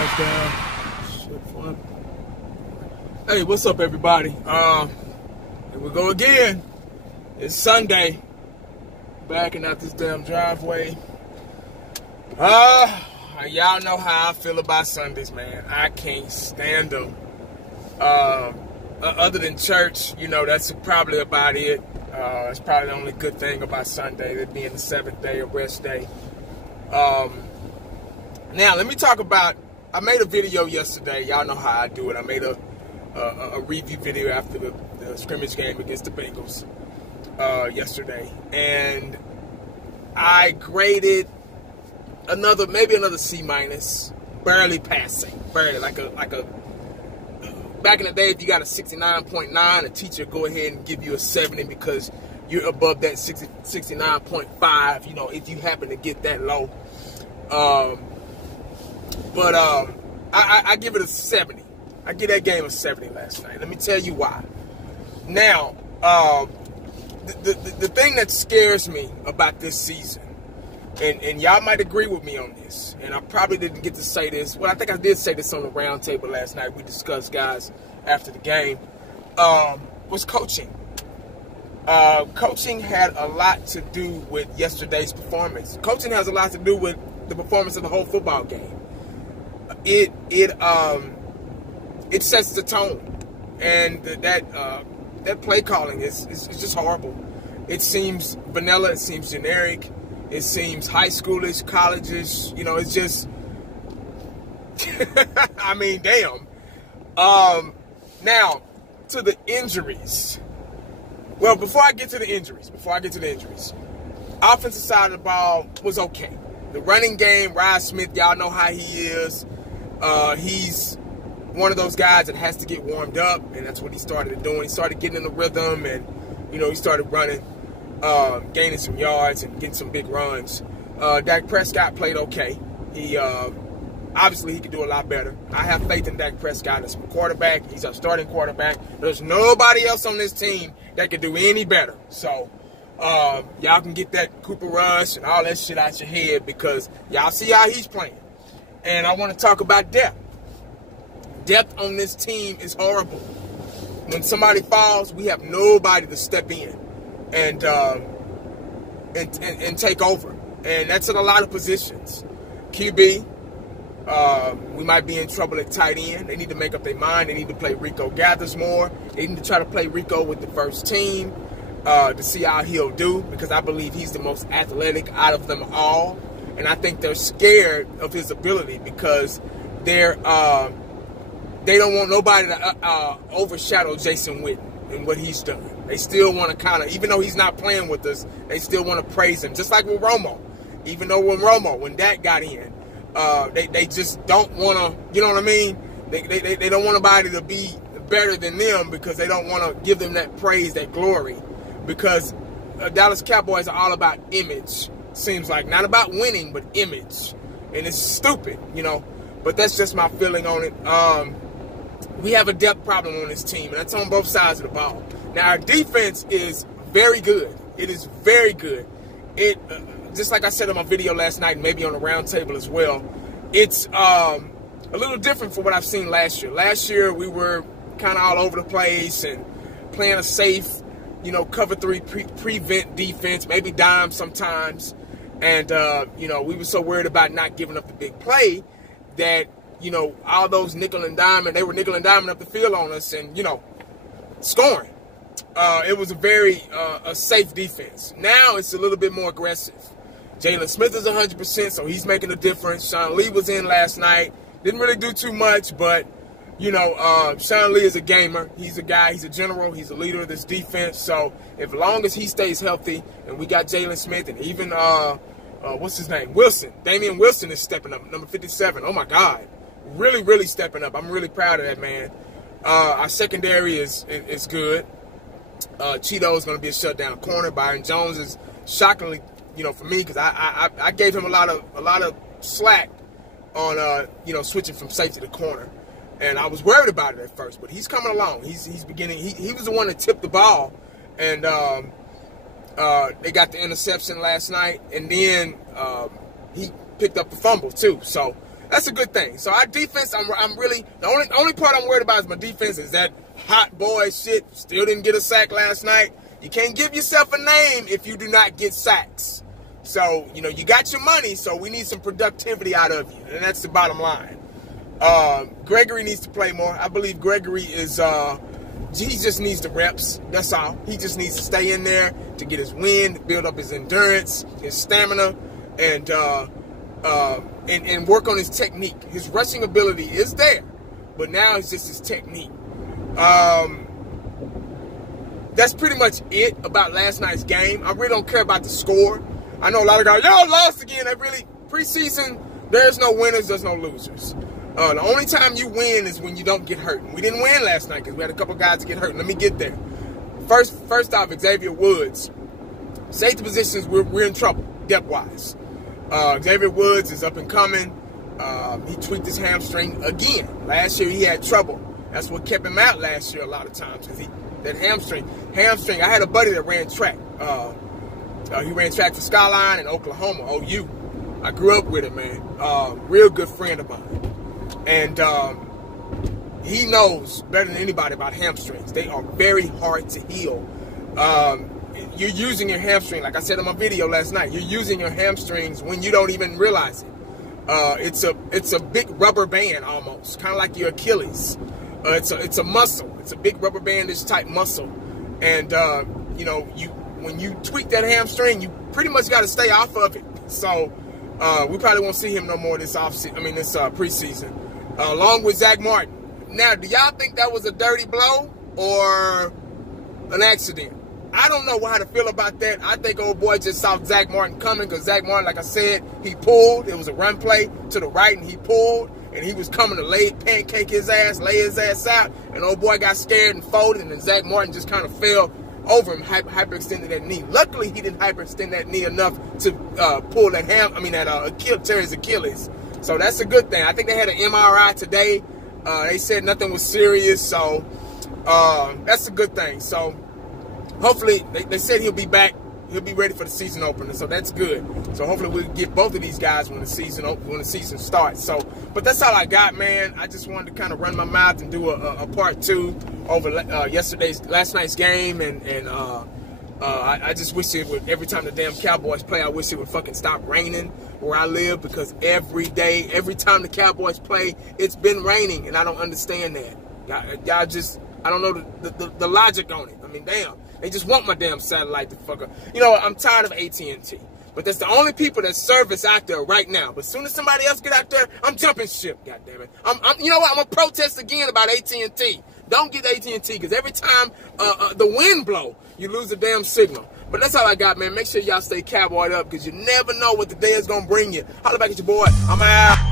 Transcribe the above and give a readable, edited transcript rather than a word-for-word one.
charge down. Hey, what's up, everybody? Here we go again. It's Sunday. Backing out this damn driveway. Y'all know how I feel about Sundays, man. I can't stand them. Other than church, you know, that's probably about it. It's probably the only good thing about Sunday, that being the seventh day, a rest day. Now, let me talk about, I made a video yesterday. Y'all know how I do it. I made a review video after the scrimmage game against the Bengals yesterday. And I graded maybe another C-, barely passing. Barely, like a back in the day, if you got a 69.9, a teacher go ahead and give you a 70 because you're above that 69.5, you know, if you happen to get that low. I give it a 70. I give that game a 70 last night. Let me tell you why. Now, the thing that scares me about this season, and y'all might agree with me on this, and I probably didn't get to say this. Well, I think I did say this on the round table last night. We discussed, guys, after the game, was coaching. Coaching had a lot to do with yesterday's performance. Coaching has a lot to do with the performance of the whole football game. It sets the tone, and that play calling is just horrible. It seems vanilla. It seems generic. It seems high schoolish, colleges. You know, it's just. I mean, damn. Now, to the injuries. Well, before I get to the injuries, offensive side of the ball was okay. The running game, Ryan Smith, y'all know how he is. He's one of those guys that has to get warmed up, and that's what he started doing. He started getting in the rhythm, and, you know, he started running, gaining some yards and getting some big runs. Dak Prescott played okay. He obviously he could do a lot better. I have faith in Dak Prescott as a quarterback. He's our starting quarterback. There's nobody else on this team that could do any better. So y'all can get that Cooper Rush and all that shit out your head, because y'all see how he's playing. And I want to talk about depth. Depth on this team is horrible. When somebody falls, we have nobody to step in and take over. And that's in a lot of positions. QB, we might be in trouble at tight end. They need to make up their mind. They need to play Rico Gathers more. They need to try to play Rico with the first team to see how he'll do, because I believe he's the most athletic out of them all. And I think they're scared of his ability because they don't want nobody to overshadow Jason Witten and what he's done. They still want to kind of, even though he's not playing with us, they still want to praise him. Just like with Romo. Even though when Dak got in, they just don't want to, you know what I mean? They don't want nobody to be better than them, because they don't want to give them that praise, that glory. Because Dallas Cowboys are all about image. Seems like, not about winning, but image. And it's stupid, you know. But that's just my feeling on it. We have a depth problem on this team, and that's on both sides of the ball. Now, our defense is very good. It is very good. It just like I said in my video last night, and maybe on the round table as well, it's a little different from what I've seen last year. Last year, we were kind of all over the place and playing a safe, you know, cover three prevent defense, maybe dime sometimes. And, you know, we were so worried about not giving up the big play that, you know, all those nickel and diamond, they were nickel and diamond up the field on us and, you know, scoring. It was a very a safe defense. Now it's a little bit more aggressive. Jalen Smith is 100%, so he's making a difference. Sean Lee was in last night. Didn't really do too much, but, you know, Sean Lee is a gamer. He's a guy, he's a general, he's a leader of this defense. So as long as he stays healthy, and we got Jalen Smith and even, what's his name? Wilson. Damian Wilson is stepping up, number 57. Oh, my God. Really, really stepping up. I'm really proud of that man. Our secondary is good. Cheeto is going to be a shutdown corner. Byron Jones is shockingly, you know, for me, because I gave him a lot of slack on you know, switching from safety to corner, and I was worried about it at first, but he's coming along. He's beginning. He was the one that tipped the ball, and they got the interception last night, and then he picked up the fumble too. So that's a good thing. So our defense, I'm really, the only part I'm worried about is my defense is that hot boy shit. Still didn't get a sack last night. You can't give yourself a name if you do not get sacks. So, you know, you got your money, so we need some productivity out of you. And that's the bottom line. Gregory needs to play more. I believe Gregory is, he just needs the reps. That's all. He just needs to stay in there to get his wind, build up his endurance, his stamina, and work on his technique. His rushing ability is there, but now it's just his technique. That's pretty much it about last night's game. I really don't care about the score. I know a lot of guys, y'all lost again. They really, preseason, there's no winners, there's no losers. The only time you win is when you don't get hurt. And we didn't win last night because we had a couple guys get hurt. Let me get there. First off, Xavier Woods. Safety positions, we're in trouble, depth-wise. Xavier Woods is up and coming. He tweaked his hamstring again. Last year he had trouble. That's what kept him out last year a lot of times. Because that hamstring. I had a buddy that ran track. He ran track for Skyline in Oklahoma, OU. I grew up with him, man. Real good friend of mine. And he knows better than anybody about hamstrings. They are very hard to heal. You're using your hamstring, like I said in my video last night, you're using your hamstrings when you don't even realize it. It's a big rubber band almost, kind of like your Achilles. It's a muscle. It's a big rubber bandish type muscle. And, you know, when you tweak that hamstring, you pretty much got to stay off of it. So we probably won't see him no more this preseason. Along with Zach Martin. Now, do y'all think that was a dirty blow or an accident? I don't know how to feel about that. I think old boy just saw Zach Martin coming because Zach Martin, like I said, he pulled. It was a run play to the right, and he pulled. And he was coming to pancake his ass, lay his ass out. And old boy got scared and folded, and then Zach Martin just kind of fell over him, hyperextended that knee. Luckily, he didn't hyperextend that knee enough to pull that tear his Achilles. So that's a good thing. I think they had an MRI today. They said nothing was serious, so that's a good thing. So hopefully, they said he'll be back. He'll be ready for the season opener, so that's good. So hopefully we'll get both of these guys when the season starts. So, but that's all I got, man. I just wanted to kind of run my mouth and do a part 2 over last night's game, and I just wish it would, every time the damn Cowboys play, I wish it would fucking stop raining where I live, because every time the Cowboys play, it's been raining, and I don't understand that. Y'all just, I don't know the logic on it. I mean, damn. They just want my damn satellite to fuck up. You know, I'm tired of AT&T. But that's the only people that service out there right now. But as soon as somebody else get out there, I'm jumping ship, goddammit. You know what? I'm going to protest again about AT&T. Don't get AT&T, because every time the wind blow, you lose the damn signal. But that's all I got, man. Make sure y'all stay cowboyed up, because you never know what the day is going to bring you. Holla back at your boy. I'm out.